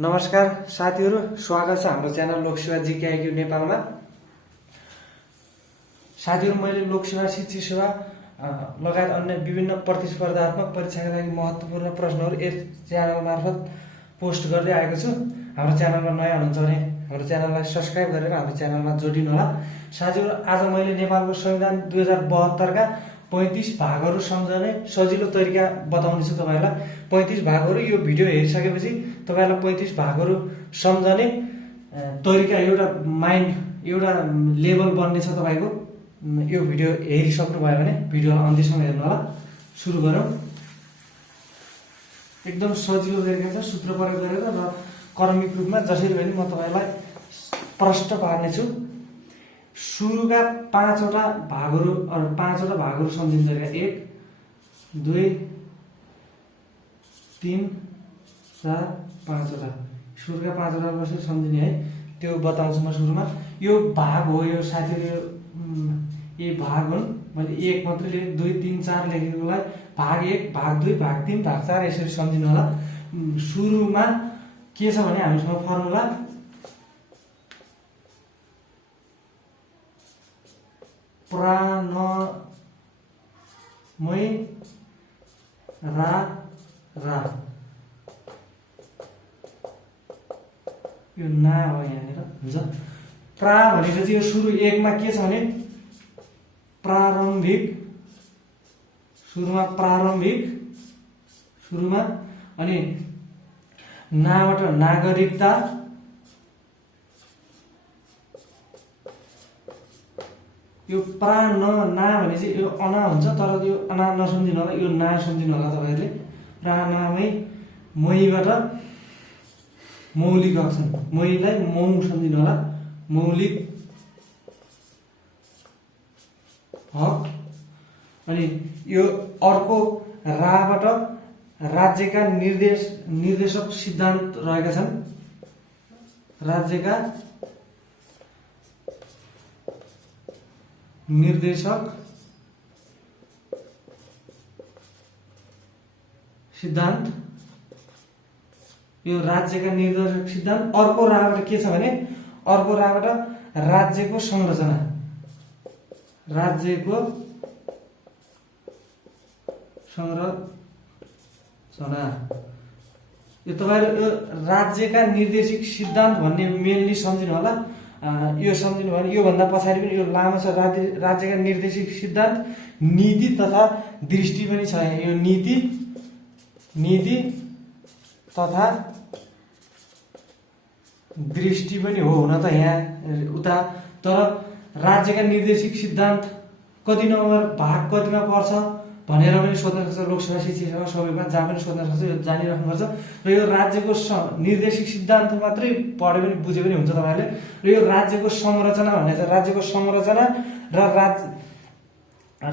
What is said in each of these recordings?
नमस्कार साथीहरु, स्वागत छ हाम्रो च्यानल लोकसेवा जिकेआइक्यू नेपालमा। साथीहरु, मैले लोकसेवा, शिक्षक सेवा लगायत अन्य विभिन्न प्रतिस्पर्धात्मक परीक्षाका लागि महत्त्वपूर्ण प्रश्नहरु यस च्यानल मार्फत पोस्ट गर्दै आएको छु। हाम्रो च्यानलमा नयाँ हुनुहुन्छ भने हाम्रो च्यानललाई सब्स्क्राइब गरेर हाम्रो च्यानलमा जोडिनु होला। साथीहरु, आज मैले नेपालको संविधान 2072 का 35 भागहरु सम्झने सजिलो तरिका बताउने छु तपाईहरुलाई। 35 भागहरु यो भिडियो हेरिसकेपछि तपाईहरुलाई 35 भागहरु सम्झने तरिका एउटा लेभल बन्ने छ तपाईको। यो भिडियो हेरिसक्नु भयो भने भिडियोलाई अन्त्यसम्म हेर्नु होला। सुरु गरौँ। एकदम सजिलो तरिका छ, सूत्र प्रयोग गरेर र क्रमिक रूपमा जसरी पनि म तपाईलाई प्रश्न पार्ने छु। सुरुका 5वटा भागहरु सम्झिन्छ। 1 2 3 4 5वटा सुरुका 5वटा कसरी सम्झिने है त्यो बताउँछु म सुरुमा। यो भाग हो, यो साथीहरु यो भाग हुन्। मैले 1 मात्र लेखेँ, 2 3 4 लेखेकोलाई भाग 1 भाग 2 भाग 3 भाग 4 यसरी सम्झिनु होला। सुरुमा के छ भने हामीसँग फर्मुला प्राणमय रा यो ना हो यहाँनिर हुन्छ। प्रा भनेपछि यो सुरु 1 मा के छ भने प्रारम्भिक, सुरुमा अनि नाबाट नागरिकता, यो प्रा ना भनेपछि यो अना हुन्छ, तर यो अना नसम्झिनु होला, यो ना सम्झिनु होला तपाईहरुले। प्राणमय मईबाट मौलिक अक्षर, मईलाई मौ सम्झिनु होला, मौलिक हक। अनि यो अर्को राबाट राज्यका निर्देशक सिद्धान्त रहेका छन्। राज्यका निर्देशक सिद्धान्त, यो राज्यका निर्देशक सिद्धान्त। अर्को राबाट के छ भने अर्को राबाट राज्यको संरचना, यो तपाईहरु यो राज्यका निर्देशक सिद्धान्त भन्ने मेनली सम्झिनु होला। यो सम्झिनु भने यो भन्दा पछाडि पनि यो लामो छ। राज्यका निर्देशक सिद्धान्त, नीति तथा दृष्टि पनि छ। यो नीति तथा दृष्टि पनि हो हुन त यहाँ उता। तर राज्यका निर्देशक सिद्धान्त कति नम्बर भाग कतिमा पर्छ भनेर पनि सोध्न सक्छ। लोकसेवा, शिक्षक सेवा सबैमा जहाँ पनि सोध्न सक्छ, यो जानिराख्नुपर्छ। र यो राज्यको निर्देशक सिद्धान्त मात्रै पढे पनि बुझे पनि हुन्छ तपाईहरुले। र यो राज्यको संरचना भन्ने छ। राज्यको संरचना र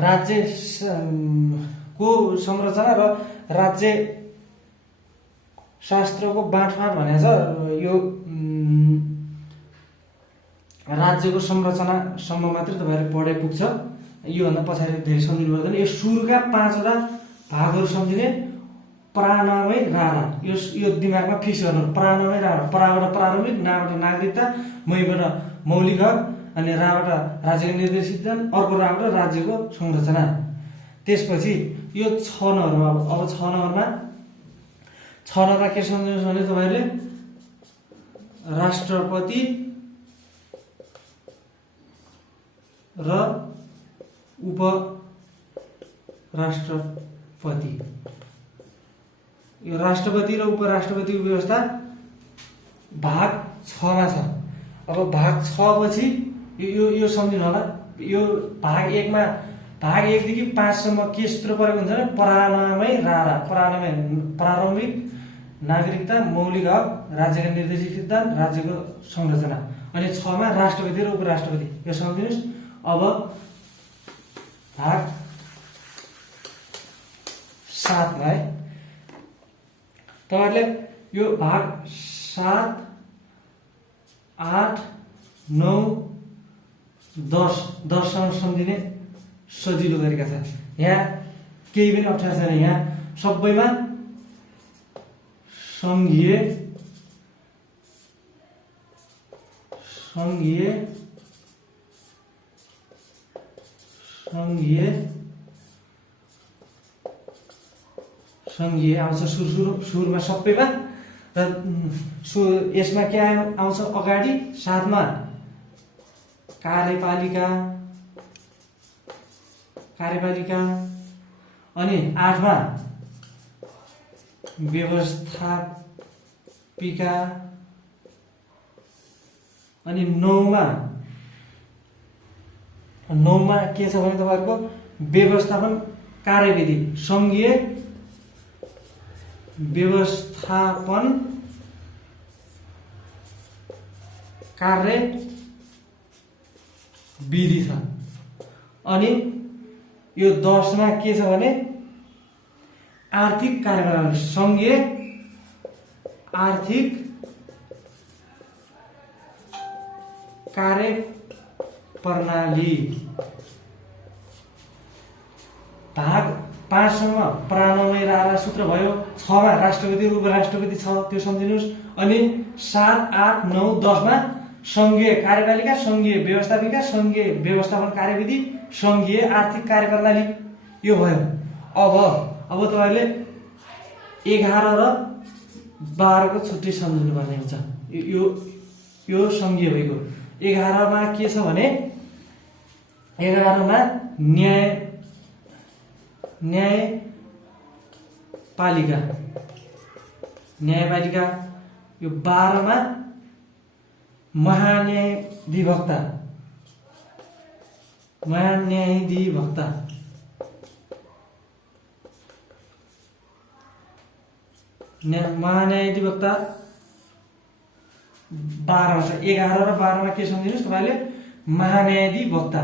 राज्यको संरचना र राज्य शास्त्रको बाँडफाँड भनेको छ। यो राज्यको संरचनासम्म मात्रै तपाईहरुले पढे पुग्छ। यो भन्दा पछाडि धेरै सम्झिनु पर्दैन। यो सुरुका 5वटा भागहरु सम्झिने। प्राणमय रा, यो दिमागमा फिक्स गर्नु। प्राणमय रा, प्राबाट प्रारम्भिक, नाबाट नागरिकता, मईबाट मौलिक हक अनि राबाट राज्यको निर्देशक सिद्धान्त, अर्को राबाट राज्यको संरचना। त्यसपछि यो 6 नम्बरमा अब 6 नम्बरमा के सम्झिनुहोस् भने तपाईहरुले राष्ट्रपति र उपराष्ट्रपति। यो राष्ट्रपति र उपराष्ट्रपतिको व्यवस्था भाग 6 मा छ। अब भाग 6 पछि यो सम्झिनु होला। यो भाग 1 मा भाग 1 देखि 5 सम्म के सूत्र प्रयोग हुन्छ भने प्राणमय रा, प्रारम्भिक, नागरिकता, मौलिक हक, राज्यका निर्देशक सिद्धान्त, राज्यको संरचना। अनि 6 मा राष्ट्रपति र उपराष्ट्रपति। यो सम्झिनुस्। अब भाग 7 मा है तपाईहरुले यो भाग 7 8 9 10 सम्म सम्झिने सजिलो तरिका छ। यहाँ केही पनि अप्ठ्यारो छैन। यहाँ सबैमा संघीय सङ्घीय आउँछ सुरुमा सबैमा र यसमा के आउँछ अगाडि साथमा कार्यपालिका अनि 8 मा व्यवस्थापिका अनि 9 मा के छ भने तपाईहरुको व्यवस्थापन कार्यविधि सङ्घीय व्यवस्थापन कार्यविधि छ। अनि यो 10 मा के छ भने आर्थिक कार्यप्रणाली सङ्घीय आर्थिक कार्यप्रणाली। भाग 5 सम्म प्राणमय रारा सूत्र भयो। 6 मा राष्ट्रपति र उपराष्ट्रपति छ त्यो सम्झिनुस्। अनि 7, 8, 9, 10 मा सङ्घीय कार्यपालिका, सङ्घीय व्यवस्थापिका, सङ्घीय व्यवस्थापन कार्यविधि, सङ्घीय आर्थिक कार्यप्रणाली यो भयो। अब तपाईहरुले 11 र 12 को छुट्टै सम्झिनु पर्ने हुन्छ। यो सङ्घीय भएको। 11 मा के छ भने 11 मा न्यायपालिका। यो 12 मा महान्यायाधिवक्ता। महान्यायाधिवक्ता 12 मा छ। 11 र 12 मा के सम्झिनुस् तपाईले महान्यायाधिवक्ता।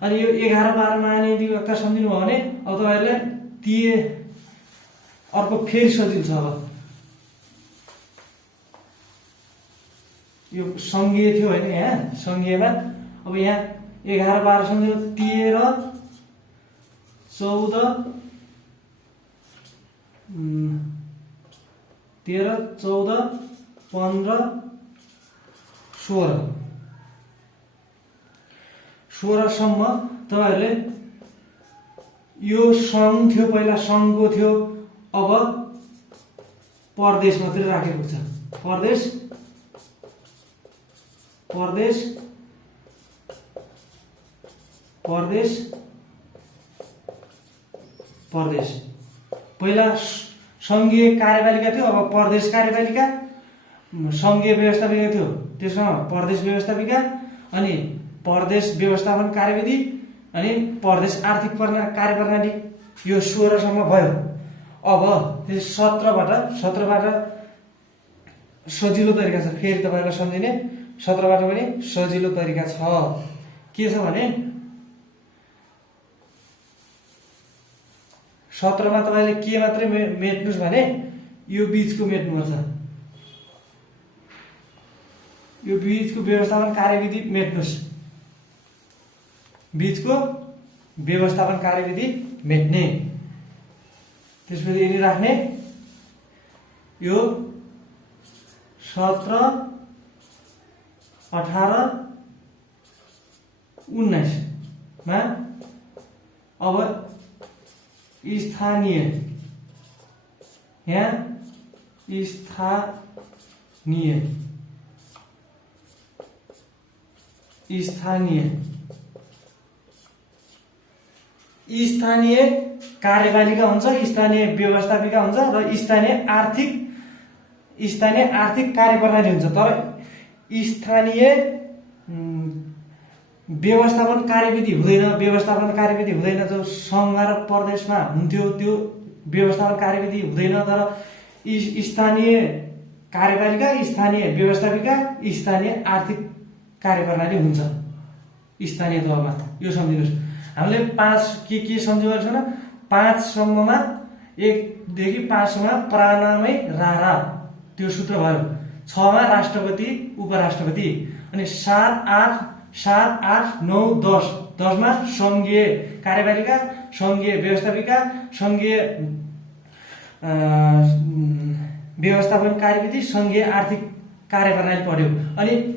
अनि यो 11, 12 महान्यायाधिवक्ता सम्झिनु भयो भने अब तपाईहरुले अर्को फेरि सजिलो छ। अब यो सङ्घीय थियो हैन, यहाँ सङ्घीयमा अब यहाँ 11, 12 सम्झिनु 13, 14 15 16 सम्म तपाईहरुले यो सङ्घ थियो, पहिला सङ्घको थियो, अब प्रदेश मात्रै राखेको छ। प्रदेश पहिला सङ्घीय कार्यपालिका थियो, अब प्रदेश कार्यपालिका। सङ्घीय व्यवस्थापिका थियो, त्यसमा प्रदेश व्यवस्थापिका, अनि प्रदेश व्यवस्थापन कार्यविधि, अनि प्रदेश आर्थिक कार्यप्रणाली। यो 16 सम्म भयो। अब 17बाट सजिलो तरिका छ, फेरि तपाईहरुलाई सम्झिने 17बाट पनि सजिलो तरिका छ। के छ भने 17 मा तपाईले के मात्रै मेट्नुस् भने यो बीचको मेट्नुपर्छ। यो बीचको व्यवस्थापन कार्यविधि मेट्नुस्। बीचको व्यवस्थापन कार्यविधि मेट्ने। त्यसपछि यदि राख्ने यो 17, 18, 19 मा अब स्थानीय, यहाँ स्थानीय कार्यपालिका हुन्छ, स्थानीय व्यवस्थापिका हुन्छ र स्थानीय आर्थिक कार्यप्रणाली हुन्छ। तर स्थानीय व्यवस्थापन कार्यविधि हुँदैन। जो सङ्घ र प्रदेशमा हुन्थ्यो त्यो व्यवस्थापन कार्यविधि हुँदैन। तर स्थानीय कार्यपालिका, स्थानीय व्यवस्थापिका, स्थानीय आर्थिक कार्यप्रणाली हुन्छ स्थानीय तहमा। यो सम्झिनुस्। हामीले 5 के सम्झिएको छैन। 5 सम्ममा 1 देखि 5 सम्म प्राणमय रारा त्यो सूत्र भयो। 6 मा राष्ट्रपति उपराष्ट्रपति। अनि 7, 8, 9, 10 मा सङ्घीय कार्यपालिका, सङ्घीय व्यवस्थापिका, सङ्घीय व्यवस्थापन कार्यविधि, सङ्घीय आर्थिक कार्यप्रणाली पढ्यौँ। अनि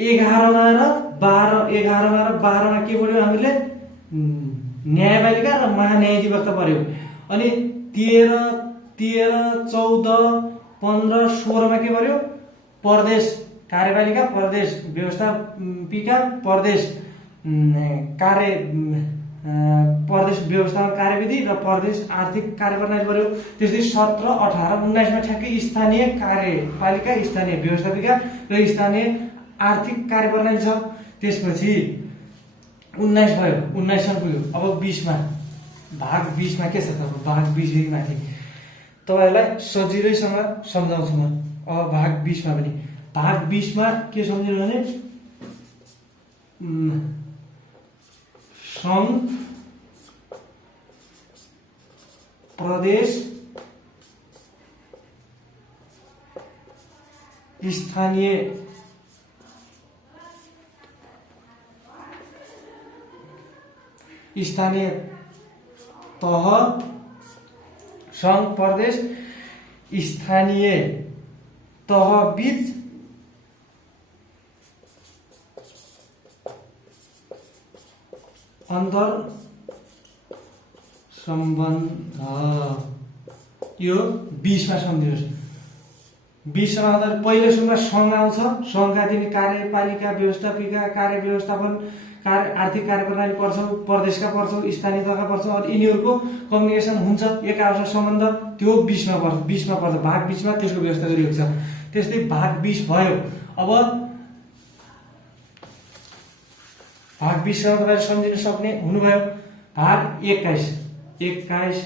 11मा र 12मा के पढ्यौँ हामीले? न्यायपालिका र महान्यायाधिवक्ता पढ्यौँ। अनि 13, 14, 15, 16मा के पढ्यौँ? प्रदेश कार्यपालिका, प्रदेश व्यवस्थापिका, प्रदेश व्यवस्थापन कार्यविधि र प्रदेश आर्थिक कार्यप्रणाली पढ्यौँ। त्यसै 17, 18, 19मा ठ्याक्कै स्थानीय कार्यपालिका, स्थानीय व्यवस्थापिका र स्थानीय आर्थिक कार्यप्रणाली छ। त्यसपछि 19 भयो, 19सम्म पुग्यो। अब 20मा भाग 20मा के छ त? भाग 20 माथि तपाईहरुलाई सजिलैसँग सम्झाउँछु म। अब भाग 20मा पनि भाग 20मा के सम्झिनु भने सङ्घ, प्रदेश, स्थानीय तह, सङ्घ, प्रदेश, स्थानीय तह बीच अन्तर सम्बन्ध। यो 20मा सम्झिनुहोस्। 20मा आउँदा पहिलो सुरुमा सङ्घ आउँछ। सङ्घका तिमी कार्यपालिका, व्यवस्थापिका, कार्य व्यवस्थापन, आर्थिक कार्यप्रणाली पढ्छौ, प्रदेशका पढ्छौ, स्थानीय तहका पढ्छौ। अनि यिनीहरूको कम्युनिकेसन हुन्छ, एक आपसमा सम्बन्ध, त्यो 20मा पर्छ। भाग 20मा त्यसको व्यवस्था गरिएको छ। त्यस्तै भाग 20 भयो। अब भाग 20मा तपाईले सम्झिन सक्ने हुनुभयो। भाग 21, 22,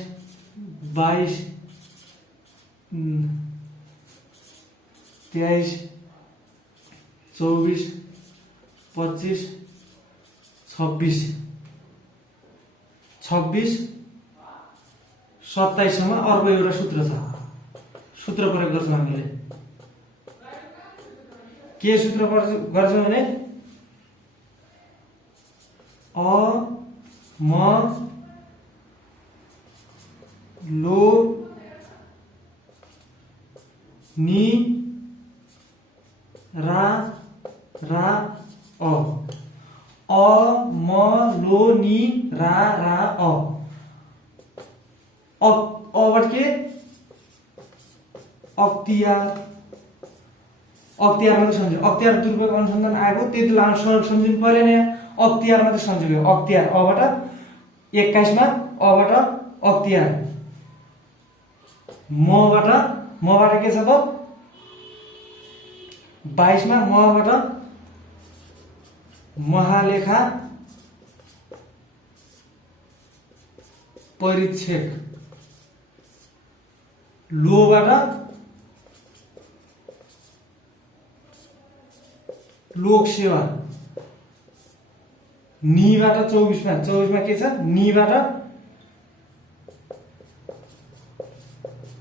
23, 24, 25, 26, 27सम्म अर्को एउटा सूत्र छ। सूत्र प्रयोग गर्छौँ हामीले। के सूत्र गर्छौँ भने अ, म, लो, नि, रा, अ। अ, म, लो, नि, रा, अ। अबाट के? अख्तियार मात्रै सम्झ्यो। अख्तियार दुरुपयोग अनुसन्धान आएको त्यति सम्झिनु परेन। अख्तियार मात्रै सम्झ्यो। अख्तियार अबाट 21मा अबाट अख्तियार। मबाट के छ त? 22मा मबाट महालेखा परीक्षक। लोबाट लोक सेवा। निबाट 24मा के छ? निबाट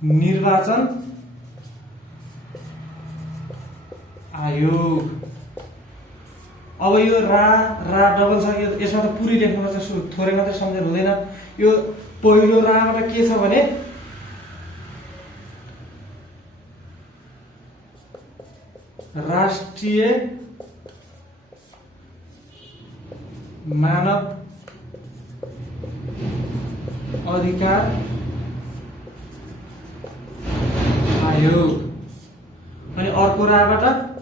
निर्वाचन आयोग। अब यो रा डबल छ। यसमा त पुरै लेख्नुपर्छ, थोरै मात्रै सम्झेर हुँदैन। यो पहिलो राबाट के छ भने राष्ट्रिय मानव अधिकार आयोग। अनि अर्को राबाट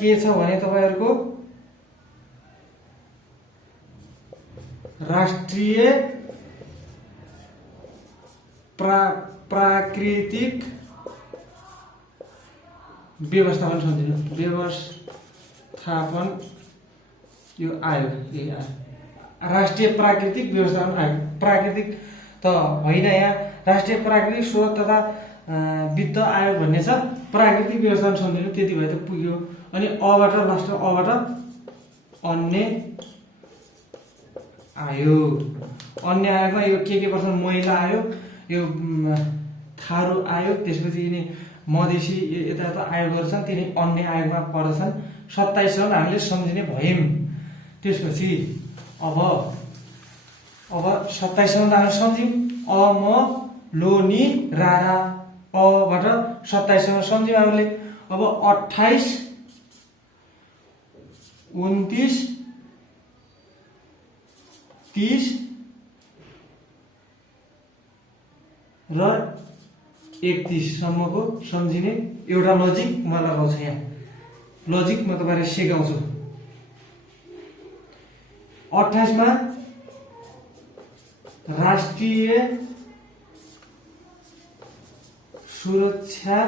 के छ भने तपाईहरुको राष्ट्रिय प्राकृतिक व्यवस्थापन सम्झिनु। व्यवस्थापन यो आयोग, राष्ट्रिय प्राकृतिक व्यवस्थापन आयोग। प्राकृतिक त होइन, यहाँ राष्ट्रिय प्राकृतिक स्रोत तथा वित्त आयोग भन्ने छ। प्राकृतिक व्यवस्थापन सम्झिनु, त्यति भए त पुग्यो। अनि अबाट लास्ट अबाट अन्य आयोग। अन्य आयोगमा यो के पर्छ? महिला आयोग, यो थारू आयोग, त्यसपछि यिनी मधेसी यता आयोगहरू छन्, तिनी अन्य आयोगमा पर्दछन्। 27सम्म हामीले सम्झिने भयौँ। त्यसपछि अब 27सम्म त हामीले सम्झ्यौँ। अ, म, लो नि रा रा अबाट 27 सम्म सम्झ्यौं हामीले। अब 28 29 30 र 31 सम्मको सम्झिने एउटा लजिक म लगाउँछु। यहाँ लजिक म तपाईहरुलाई सिकाउँछु। 28 मा राष्ट्रिय सुरक्षा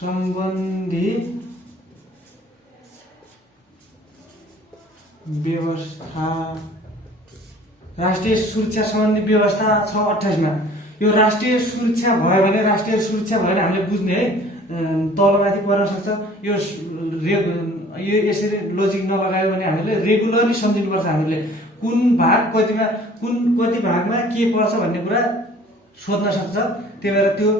सम्बन्धी व्यवस्था, राष्ट्रिय सुरक्षा सम्बन्धी व्यवस्था छ 28 मा। यो राष्ट्रिय सुरक्षा भयो भने, राष्ट्रिय सुरक्षा भयो भने हामीले बुझ्ने है, तलमाथि पर्न सक्छ। यो यसरी लजिक नलगायो भने हामीले रेगुलरली सम्झिनुपर्छ। हामीले कुन भाग कतिमा, कति भागमा के पर्छ भन्ने कुरा सोध्न सक्छ। त्यही भएर त्यो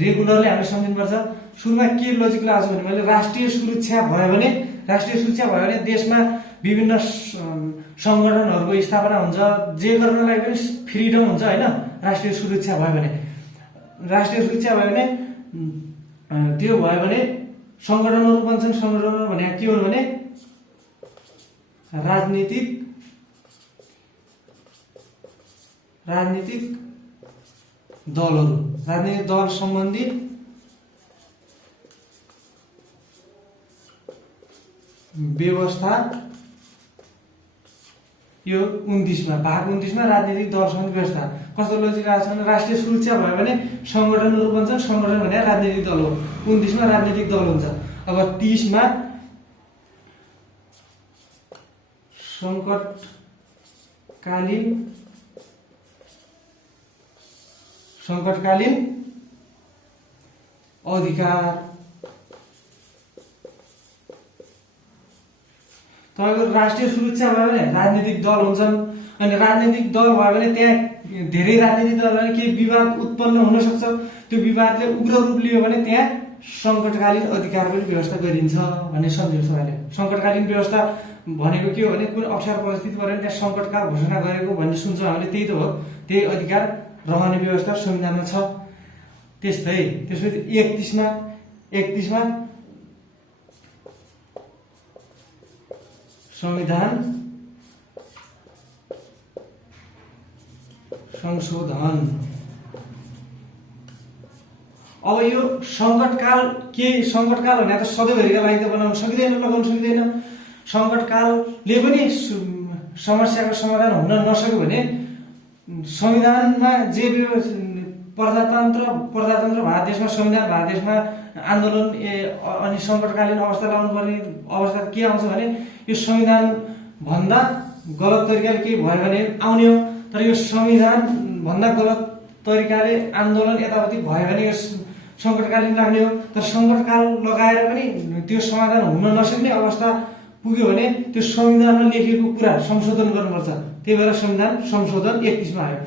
रेगुलरली हामीले सम्झिनुपर्छ। सुरुमा के लजिक लाग्छ भने मैले राष्ट्रिय सुरक्षा भयो भने देशमा विभिन्न संगठनहरूको स्थापना हुन्छ, जे गर्नलाई पनि फ्रिडम हुन्छ हैन। राष्ट्रिय सुरक्षा भयो भने, राष्ट्रिय सुरक्षा भयो भने त्यो भयो भने संगठनहरू बन्छन्। संगठनहरू भने के हो भने राजनीतिक दलहरू, राजनीतिक दल सम्बन्धी व्यवस्था। यो 29 मा, भाग 29 मा राजनीतिक दल सम्बन्धी व्यवस्था। कस्तो लजिक आएको छ भने राष्ट्रिय सुरक्षा भयो भने संगठनहरू बन्छन्, संगठन भने राजनीतिक दल हो। 29 मा राजनीतिक दल हुन्छ। अब 30 मा संकटकालीन अधिकार। तपाईको राष्ट्रिय सुरक्षा भयो भने राजनीतिक दल हुन्छन्, अनि राजनीतिक दल भयो भने त्यहाँ धेरै राजनीतिक दलले केही विवाद उत्पन्न हुन सक्छ। त्यो विवादले उग्र रूप लियो भने त्यहाँ संकटकालीन अधिकार पनि व्यवस्था गरिन्छ भन्ने सम्झिनु तपाईले। संकटकालीन व्यवस्था भनेको के हो भने कुनै अप्ठ्यारो परिस्थिति पऱ्यो भने त्यहाँ संकटकाल घोषणा गरेको भन्ने सुन्छौँ हामीले, त्यही त हो। त्यही अधिकार रहने व्यवस्था संविधानमा छ। त्यस्तै त्यसपछि 31 मा संविधान संशोधन। अब यो संकटकाल भने त सधैँभरिका लागि त बनाउन सकिँदैन, लगाउन सकिँदैन। संकटकालले पनि समस्याको समाधान हुन नसक्यो भने संविधानमा जे प्रजातन्त्र भारत देशमा, संविधान भारत देशमा आन्दोलन अनि संकटकालीन अवस्था लाउनु पर्ने अवस्था के आउँछ भने यो संविधान भन्दा गलत तरिकाले के भयो भने आउने हो। तर यो संविधान भन्दा गलत तरिकाले आन्दोलन यताउति भयो भने यो संकटकालीन लाग्ने हो। तर संकटकाल लगाएर पनि त्यो समाधान हुन नसक्ने अवस्था पुग्यो भने त्यो संविधानमा लेखिएको कुरा संशोधन गर्नुपर्छ। त्यही भएर संविधान संशोधन 31 मा आयो।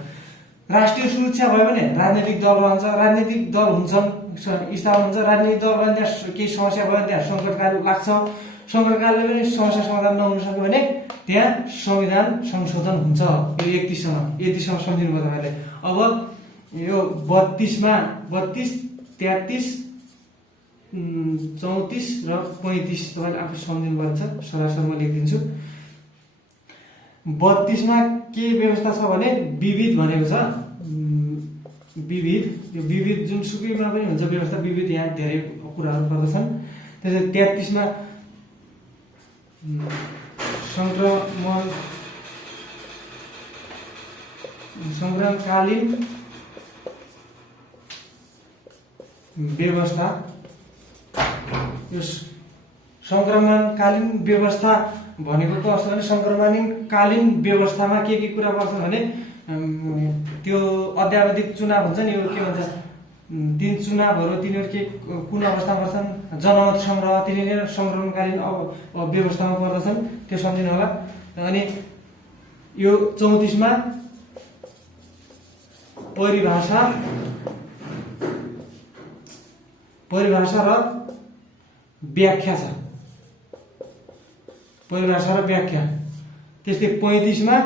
राष्ट्रिय सुरक्षा भयो भने राजनीतिक दल बन्छ, राजनीतिक दल हुन्छन्, स्थापना हुन्छ। राजनीतिक दल भयो भने त्यहाँ केही समस्या भयो भने त्यहाँ संकटकाल लाग्छ। संकटकालले पनि समस्या समाधान नहुन सक्यो भने त्यहाँ संविधान संशोधन हुन्छ। यो 31 सम्म सम्झिनु पर्छ तपाईँले। अब यो 32 मा 32, 33, 34 र 35 तपाईँले आफै सम्झिनु पर्छ। सरासर म लेखिदिन्छु। 32 मा के व्यवस्था छ भने विविध भनेको छ। विविध, यो विविध जुन सुकैमा पनि हुन्छ व्यवस्था, विविध यहाँ धेरै कुराहरू पर्दछन्। त्यसैले 33 मा संक्रमणकालीन व्यवस्था। यो संक्रमणकालीन व्यवस्था भनेको कस्तो भने संक्रमणकालीन व्यवस्थामा के कुरा पर्छ भने त्यो अध्यावधिक चुनाव हुन्छ नि, यो के भन्छ, 3 चुनावहरू, तिनीहरू के कुन अवस्थामा पर्छन्, जनमत संग्रह, तिनीहरू संक्रमणकालीन व्यवस्थामा पर्दछन्। त्यो सम्झिनु होला। अनि यो 34 मा परिभाषा र व्याख्या छ। परिभाषा र व्याख्या। त्यस्तै 35 मा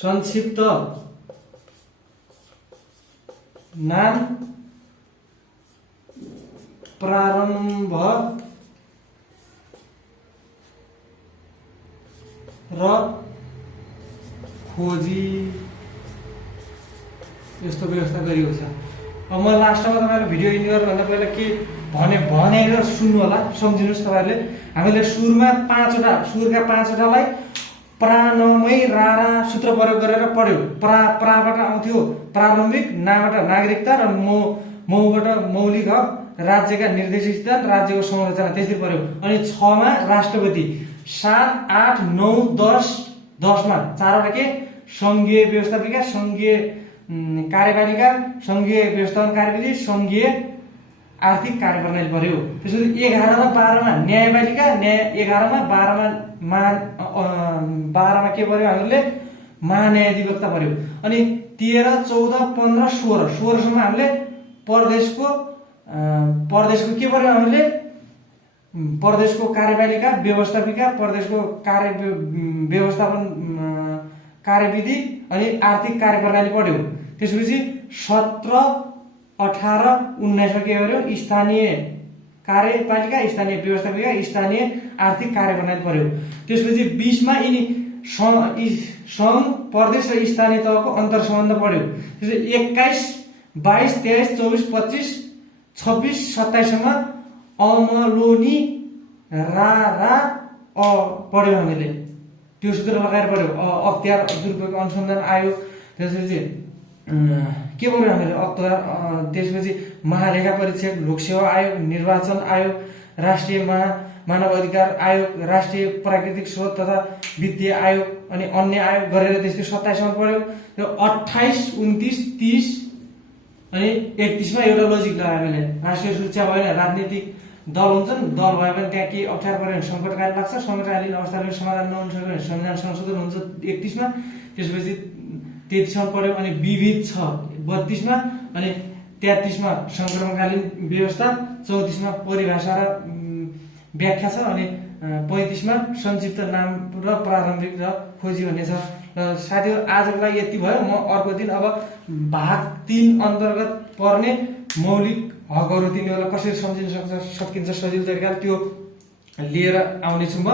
संक्षिप्त नाम प्रारम्भ र खोजी यस्तो व्यवस्था गरिएको छ। अब म लास्टमा तपाईँलाई भिडियो इन्ड गर्नुभन्दा पहिला के भनेर सुन्नु होला, सम्झिनुहोस् तपाईँहरूले। हामीले सुरुका 5वटालाई प्राणमय रारा सूत्र प्रयोग गरेर पढ्यो। प्राबाट आउँथ्यो प्रारम्भिक, नाबाट नागरिकता र मौबाट मौलिक हक, राज्यका निर्देशित सिद्धान्त, राज्यको संरचना, त्यसरी पढ्यो। अनि 6मा राष्ट्रपति, 7, 8, 9, 10 मा 4वटा के संघीय व्यवस्थापिका, संघीय कार्यपालिका, संघीय व्यवस्थापन कार्यविधि, संघीय आर्थिक कार्यप्रणाली पर्यो। त्यसपछि 11 र 12 मा न्यायपालिका, 11 मा 12 मा के पर्यो हामीले महान्यायाधिवक्ता पर्यो। अनि 13, 14, 15, 16 सम्म हामीले प्रदेशको के पर्यो हामीले प्रदेशको कार्यपालिका, व्यवस्थापिका, प्रदेशको व्यवस्थापन कार्यविधि अनि आर्थिक कार्यप्रणाली पढ्यो। त्यसपछि 17, 18, 19 मा के गर्यो स्थानीय कार्यपालिका, स्थानीय व्यवस्थापिका, स्थानीय आर्थिक कार्यप्रणाली पर्यो। त्यसपछि 20 मा यिनी सङ्घ, प्रदेश र स्थानीय तहको अन्तर सम्बन्ध पर्यो। त्यसपछि 21, 22, 23, 24, 25, 26, 27 सम्म अमलोनी रारा पढ्यो हामीले, त्यो सूत्र लगाएर पढ्यो। अख्तियार दुरुपयोग अनुसन्धान आयोग, त्यसपछि के पढ्यो हामीले त्यसपछि महालेखा परीक्षक, लोकसेवा आयोग, निर्वाचन आयोग, राष्ट्रिय मानव अधिकार आयोग, राष्ट्रिय प्राकृतिक स्रोत तथा वित्तीय आयोग अनि अन्य आयोग गरेर त्यस्तै 27 सम्म पढ्यो। त्यो 28, 29, 30 अनि 31 मा एउटा लोजिक लगायो हामीले। राष्ट्रिय सुरक्षा भएन, राजनीतिक दल हुन्छन्, दल भए पनि त्यहाँ केही अप्ठ्यारो पऱ्यो भने सङ्कटकालीन लाग्छ, सङ्कटकालीन अवस्थाले समाधान नहुन सक्यो भने संविधान संशोधन हुन्छ 31 मा। त्यसपछि 33 सम्म पढ्यो। अनि विविध छ 32 मा। अनि 33 मा संक्रमणकालीन व्यवस्था, 34 मा परिभाषा र व्याख्या छ। अनि 35 मा संक्षिप्त नाम र प्रारम्भिक र खोजी भन्ने छ। र साथीहरू आजको लागि यति भयो। म अर्को दिन अब भाग 3 अन्तर्गत पर्ने मौलिक हकहरू तिनीहरूलाई कसरी सम्झिन सकिन्छ सजिलो तरिकाले त्यो लिएर आउनेछु म।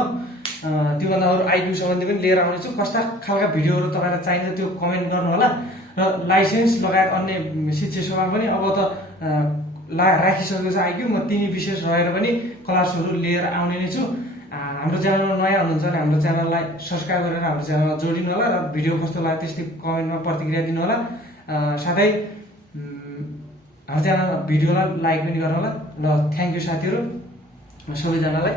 त्योभन्दा अरू आइक्यू सम्बन्धी पनि लिएर आउनेछु। कस्ता खालका भिडियोहरू तपाईँलाई चाहिन्छ त्यो कमेन्ट गर्नु होला। र लाइसेन्स लगायत अन्य शिक्षा सेवा पनि अब त राखिसकेको छ आइक्यू। म तिनी विशेष रहेर पनि क्लासहरू लिएर आउने नै छु। हाम्रो च्यानलमा नयाँ हुनुहुन्छ भने हाम्रो च्यानललाई सब्सक्राइब गरेर हाम्रो च्यानलमा जोडिनु होला र भिडियो कस्तो लाग्यो त्यस्तै कमेन्टमा प्रतिक्रिया दिनु होला। साथै हाम्रो च्यानल भिडियोलाई लाइक पनि गर्नु होला। ल थ्याङ्क यू साथीहरू सबैजनालाई।